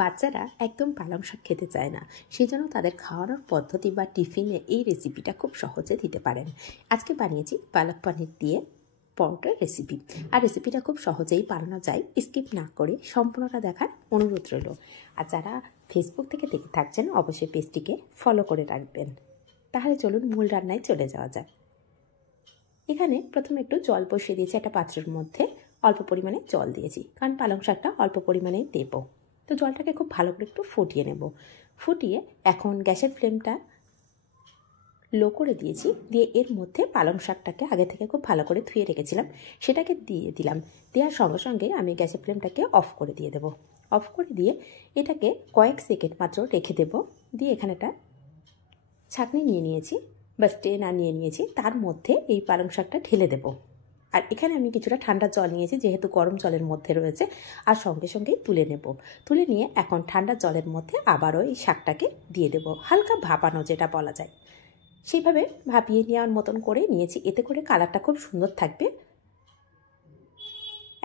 বাচ্চারা একদম পালং শাক খেতে চায় না, সেজন্য তাদের খাওয়ানোর পদ্ধতি বা টিফিনে এই রেসিপিটা খুব সহজে দিতে পারেন। আজকে বানিয়েছি পালক পনির দিয়ে পরোটার রেসিপি। আর রেসিপিটা খুব সহজেই বানানো যায়, স্কিপ না করে সম্পূর্ণটা দেখার অনুরোধ রইল। আর যারা ফেসবুক থেকে দেখে থাকছেন অবশ্যই পেজটিকে ফলো করে রাখবেন। তাহলে চলুন মূল রান্নায় চলে যাওয়া যায়। এখানে প্রথমে একটু জল বসিয়ে দিয়েছি একটা পাত্রের মধ্যে, অল্প পরিমাণে জল দিয়েছি কারণ পালং শাকটা অল্প পরিমাণেই দেব। তো জলটাকে খুব ভালো করে একটু ফুটিয়ে নেব। ফুটিয়ে এখন গ্যাসের ফ্লেমটা লো করে দিয়েছি, দিয়ে এর মধ্যে পালং শাকটাকে আগে থেকে খুব ভালো করে ধুয়ে রেখেছিলাম সেটাকে দিয়ে দিলাম। দেওয়ার সঙ্গে সঙ্গে আমি গ্যাসের ফ্লেমটাকে অফ করে দিয়ে দেবো। অফ করে দিয়ে এটাকে কয়েক সেকেন্ড মাত্র রেখে দেব। দিয়ে এখানে একটা ছাঁকনি নিয়ে নিয়েছি বা স্ট্রেনার নিয়ে নিয়েছি, তার মধ্যে এই পালং শাকটা ঢেলে দেব। আর এখানে আমি কিছুটা ঠান্ডা জল নিয়েছি, যেহেতু গরম জলের মধ্যে রয়েছে, আর সঙ্গে সঙ্গেই তুলে নেব। তুলে নিয়ে এখন ঠান্ডা জলের মধ্যে আবারও এই শাকটাকে দিয়ে দেব, হালকা ভাপানো যেটা বলা যায় সেইভাবে ভাপিয়ে নেওয়ার মতন করে নিয়েছি। এতে করে কালারটা খুব সুন্দর থাকবে।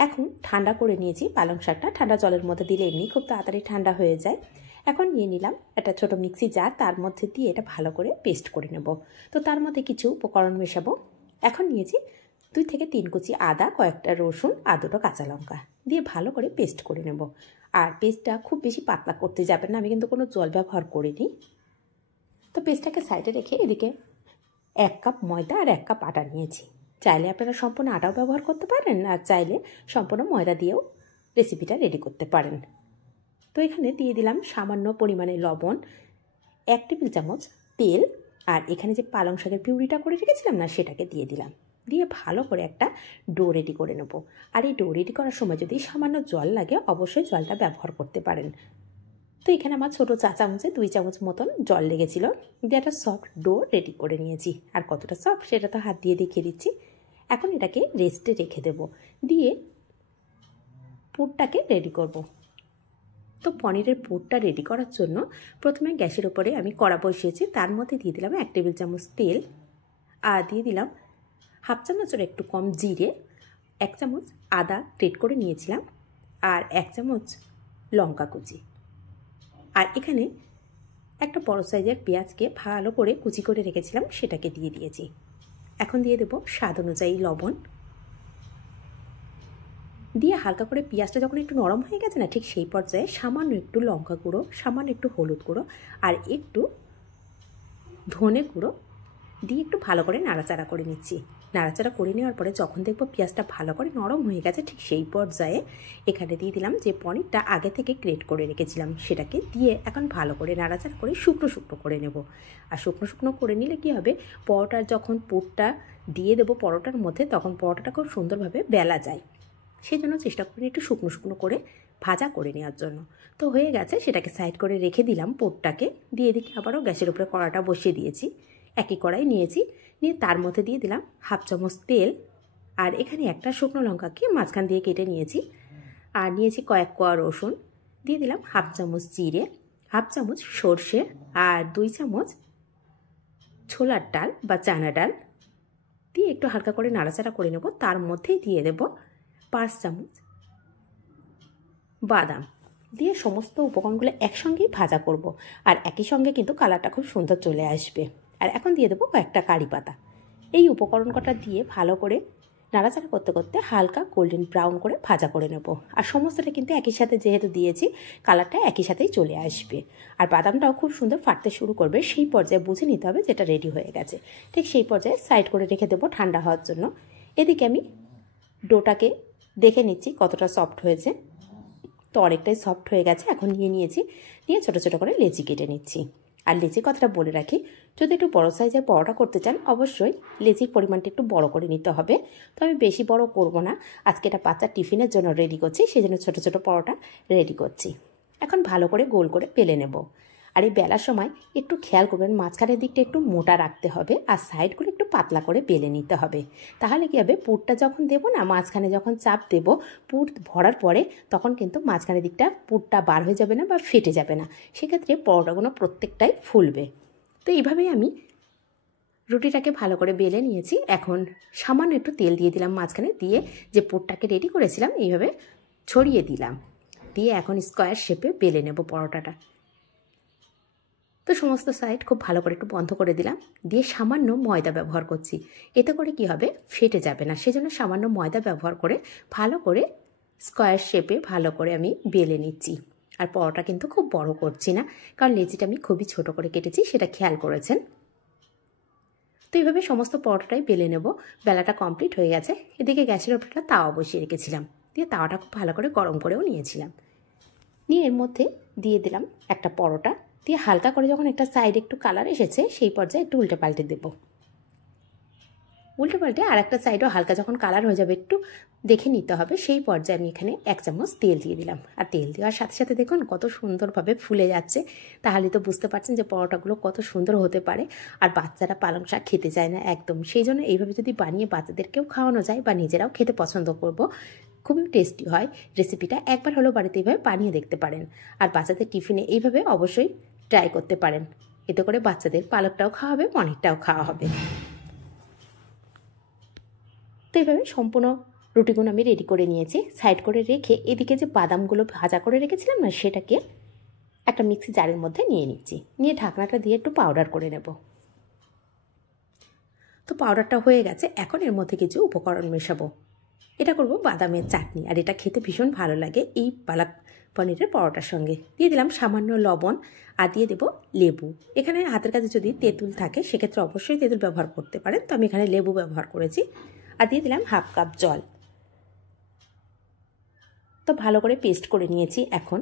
এখন ঠান্ডা করে নিয়েছি পালং শাকটা, ঠান্ডা জলের মধ্যে দিলে এমনি খুব তাড়াতাড়ি ঠান্ডা হয়ে যায়। এখন নিয়ে নিলাম একটা ছোট মিক্সি জার, তার মধ্যে দিয়ে এটা ভালো করে পেস্ট করে নেব। তো তার মধ্যে কিছু উপকরণ মেশাবো। এখন নিয়েছি 2 থেকে 3 কুচি আদা, কয়েকটা রসুন আর 2টো কাঁচা লঙ্কা দিয়ে ভালো করে পেস্ট করে নেব। আর পেস্টটা খুব বেশি পাতলা করতে যাবেন না, আমি কিন্তু কোনো জল ব্যবহার করিনি। তো পেস্টটাকে সাইডে রেখে এদিকে 1 কাপ ময়দা আর 1 কাপ আটা নিয়েছি। চাইলে আপনারা সম্পূর্ণ আটাও ব্যবহার করতে পারেন, আর চাইলে সম্পূর্ণ ময়দা দিয়েও রেসিপিটা রেডি করতে পারেন। তো এখানে দিয়ে দিলাম সামান্য পরিমাণে লবণ, 1 টেবিল চামচ তেল, আর এখানে যে পালং শাকের পিউরিটা করে রেখেছিলাম না, সেটাকে দিয়ে দিলাম। দিয়ে ভালো করে একটা ডো রেডি করে নেব। আর এই ডো রেডি করার সময় যদি সামান্য জল লাগে অবশ্যই জলটা ব্যবহার করতে পারেন। তো এখানে আমার ছোটো চা চামচে 2 চামচ মতন জল লেগেছিল। দিয়ে একটা সফট ডো রেডি করে নিয়েছি। আর কতটা সফট সেটা তো হাত দিয়ে দেখিয়ে দিচ্ছি। এখন এটাকে রেস্টে রেখে দেব, দিয়ে পুরটাকে রেডি করব। তো পনিরের পুরটা রেডি করার জন্য প্রথমে গ্যাসের উপরে আমি কড়া বসিয়েছি, তার মধ্যে দিয়ে দিলাম 1 টেবিল চামচ তেল, আর দিয়ে দিলাম 1/2 চামচের একটু কম জিরে, 1 চামচ আদা গ্রেট করে নিয়েছিলাম, আর 1 চামচ লঙ্কা কুচি। আর এখানে একটা বড় সাইজের পেঁয়াজকে ভালো করে কুচি করে রেখেছিলাম, সেটাকে দিয়ে দিয়েছি। এখন দিয়ে দেব স্বাদ অনুযায়ী লবণ। দিয়ে হালকা করে পেঁয়াজটা যখন একটু নরম হয়ে গেছে না, ঠিক সেই পর্যায়ে সামান্য একটু লঙ্কা গুঁড়ো, সামান্য একটু হলুদ গুঁড়ো আর একটু ধনে গুঁড়ো দিয়ে একটু ভালো করে নাড়াচাড়া করে নিচ্ছি। নাড়াচাড়া করে নেওয়ার পরে যখন দেখবো পেঁয়াজটা ভালো করে নরম হয়ে গেছে, ঠিক সেই পর্যায়ে এখানে দিয়ে দিলাম যে পনিরটা আগে থেকে গ্রেট করে রেখেছিলাম, সেটাকে দিয়ে এখন ভালো করে নাড়াচাড়া করে শুকনো শুকনো করে নেব। আর শুকনো শুকনো করে নিলে কী হবে, পরোটার যখন পুরটা দিয়ে দেবো পরোটার মধ্যে, তখন পরোটাটা খুব সুন্দরভাবে বেলা যায়। সেই জন্য চেষ্টা করি একটু শুকনো শুকনো করে ভাজা করে নেওয়ার জন্য। তো হয়ে গেছে, সেটাকে সাইড করে রেখে দিলাম পুরটাকে। দিয়ে দিকে আবারও গ্যাসের উপরে কড়াটা বসিয়ে দিয়েছি। একই কড়াই নিয়েছি, নিয়ে তার মধ্যে দিয়ে দিলাম 1/2 চামচ তেল, আর এখানে একটা শুকনো লঙ্কাকে মাঝখান দিয়ে কেটে নিয়েছি, আর নিয়েছি কয়েক কোয়া রসুন। দিয়ে দিলাম 1/2 চামচ জিরে, 1/2 চামচ সর্ষে, আর 2 চামচ ছোলার ডাল বা চানা ডাল দিয়ে একটু হালকা করে নাড়াচাড়া করে নেব। তার মধ্যেই দিয়ে দেব 5 চামচ বাদাম। দিয়ে সমস্ত উপকরণগুলো একসঙ্গেই ভাজা করব, আর একই সঙ্গে কিন্তু কালারটা খুব সুন্দর চলে আসবে। আর এখন দিয়ে দেবো কয়েকটা কারি পাতা। এই উপকরণ কটা দিয়ে ভালো করে নাড়াচাড়া করতে করতে হালকা গোল্ডেন ব্রাউন করে ভাজা করে নেব। আর সমস্তটা কিন্তু একই সাথে যেহেতু দিয়েছি, কালারটা একই সাথেই চলে আসবে। আর বাদামটাও খুব সুন্দর ফাটতে শুরু করবে, সেই পর্যায়ে বুঝে নিতে হবে যেটা রেডি হয়ে গেছে। ঠিক সেই পর্যায়ে সাইড করে রেখে দেবো ঠান্ডা হওয়ার জন্য। এদিকে আমি ডোটাকে দেখে নিচ্ছি কতটা সফট হয়েছে। তো অনেকটাই সফট হয়ে গেছে। এখন নিয়েছি, নিয়ে ছোটো ছোটো করে লেচি কেটে নিচ্ছি। আর লেচির কথাটা বলে রাখি, যদি একটু বড়ো সাইজের পরোটা করতে চান অবশ্যই লেচির পরিমাণটা একটু বড় করে নিতে হবে। তো আমি বেশি বড় করব না, আজকে এটা বাচ্চার টিফিনের জন্য রেডি করছি, সেই জন্য ছোটো ছোটো পরোটা রেডি করছি। এখন ভালো করে গোল করে বেলে নেব। আর এই বেলার সময় একটু খেয়াল করবেন, মাঝখানের দিকটা একটু মোটা রাখতে হবে, আর সাইডগুলো একটু পাতলা করে বেলে নিতে হবে। তাহলে কী হবে, পুরটা যখন দেবো না, মাঝখানে যখন চাপ দেব পুর ভরার পরে, তখন কিন্তু মাঝখানের দিকটা পুরটা বার হয়ে যাবে না বা ফেটে যাবে না। সেক্ষেত্রে পরোটাগুলো প্রত্যেকটাই ফুলবে। তো এইভাবেই আমি রুটিটাকে ভালো করে বেলে নিয়েছি। এখন সামান্য একটু তেল দিয়ে দিলাম মাঝখানে, দিয়ে যে পুরটাকে রেডি করেছিলাম এইভাবে ছড়িয়ে দিলাম। দিয়ে এখন স্কোয়ার শেপে বেলে নেব পরোটাটা। তো সমস্ত সাইড খুব ভালো করে একটু বন্ধ করে দিলাম, দিয়ে সামান্য ময়দা ব্যবহার করছি। এতে করে কি হবে, ফেটে যাবে না, সেজন্য সামান্য ময়দা ব্যবহার করে ভালো করে স্কোয়ার শেপে ভালো করে আমি বেলে নিচ্ছি। আর পরোটা কিন্তু খুব বড় করছি না, কারণ লেচিটা আমি খুবই ছোট করে কেটেছি, সেটা খেয়াল করেছেন। তো এইভাবে সমস্ত পরোটাটাই বেলে নেব। বেলাটা কমপ্লিট হয়ে গেছে। এদিকে গ্যাসের ওপরটা তাওয়া বসিয়ে রেখেছিলাম, দিয়ে তাওয়াটা খুব ভালো করে গরম করেও নিয়েছিলাম। নিয়ে এর মধ্যে দিয়ে দিলাম একটা পরোটা, দিয়ে হালকা করে যখন একটা সাইড একটু কালার এসেছে সেই পর্যায়ে একটু উল্টে পাল্টে দেবো। উল্টে পাল্টে আর একটা সাইডও হালকা যখন কালার হয়ে যাবে একটু দেখে নিতে হবে, সেই পর্যায়ে আমি এখানে 1 চামচ তেল দিয়ে দিলাম। আর তেল দেওয়ার সাথে সাথে দেখুন কত সুন্দরভাবে ফুলে যাচ্ছে। তাহলে তো বুঝতে পারছেন যে পরোটাগুলো কত সুন্দর হতে পারে। আর বাচ্চারা পালং শাক খেতে চায় না একদম, সেই জন্য এইভাবে যদি বানিয়ে বাচ্চাদেরকেও খাওয়ানো যায় বা নিজেরাও খেতে পছন্দ করব, খুবই টেস্টি হয় রেসিপিটা। একবার হলেও বাড়িতে এইভাবে বানিয়ে দেখতে পারেন। আর বাচ্চাদের টিফিনে এইভাবে অবশ্যই ট্রাই করতে পারেন। এতে করে বাচ্চাদের পালকটাও খাওয়া হবে, পনিরটাও খাওয়া হবে। তো এইভাবে সম্পূর্ণ রুটিগুলো আমি রেডি করে নিয়েছি। সাইড করে রেখে এদিকে যে বাদামগুলো ভাজা করে রেখেছিলাম না, সেটাকে একটা মিক্সি জারের মধ্যে নিয়ে নিচ্ছি। নিয়ে ঢাকনাটা দিয়ে একটু পাউডার করে নেব। তো পাউডারটা হয়ে গেছে। এখন এর মধ্যে কিছু উপকরণ মেশাবো। এটা করব বাদামের চাটনি, আর এটা খেতে ভীষণ ভালো লাগে এই পালক পনিরের পরোটার সঙ্গে। দিয়ে দিলাম সামান্য লবণ, আর দিয়ে দেবো লেবু। এখানে হাতের কাছে যদি তেঁতুল থাকে সেক্ষেত্রে অবশ্যই তেঁতুল ব্যবহার করতে পারেন, তো আমি এখানে লেবু ব্যবহার করেছি। আর দিয়ে দিলাম 1/2 কাপ জল। তো ভালো করে পেস্ট করে নিয়েছি। এখন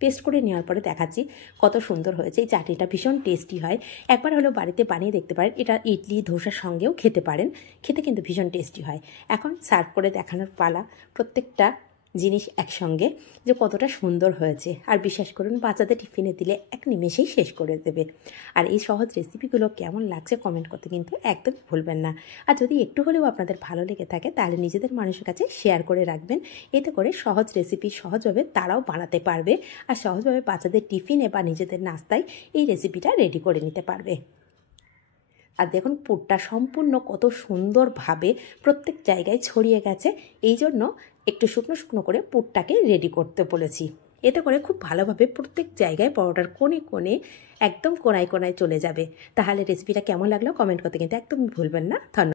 পেস্ট করে নেওয়ার পরে দেখাচ্ছি কত সুন্দর হয়েছে। এই চাটনিটা ভীষণ টেস্টি হয়, একবার হলেও বাড়িতে বানিয়ে দেখতে পারেন। এটা ইডলি ধোসার সঙ্গেও খেতে পারেন, খেতে কিন্তু ভীষণ টেস্টি হয়। এখন সার্ভ করে দেখানোর পালা, প্রত্যেকটা জিনিস একসঙ্গে, যে কতটা সুন্দর হয়েছে। আর বিশ্বাস করুন, বাচ্চাদের টিফিনে দিলে এক নিমেষেই শেষ করে দেবে। আর এই সহজ রেসিপিগুলো কেমন লাগছে কমেন্ট করতে কিন্তু একদমই ভুলবেন না। আর যদি একটু হলেও আপনাদের ভালো লেগে থাকে তাহলে নিজেদের মানুষের কাছে শেয়ার করে রাখবেন। এতে করে সহজ রেসিপি সহজভাবে তারাও বানাতে পারবে, আর সহজভাবে বাচ্চাদের টিফিনে বা নিজেদের নাস্তায় এই রেসিপিটা রেডি করে নিতে পারবে। আর দেখুন পুরটা সম্পূর্ণ কত সুন্দরভাবে প্রত্যেক জায়গায় ছড়িয়ে গেছে। এই জন্য একটু শুকনো শুকনো করে পুরটাকে রেডি করতে বলেছি। এতে করে খুব ভালোভাবে প্রত্যেক জায়গায় পরোটার কোণে কোণে একদম কোনায় কোনায় চলে যাবে। তাহলে রেসিপিটা কেমন লাগলো কমেন্ট করতে কিন্তু একদম ভুলবেন না। ধন্যবাদ।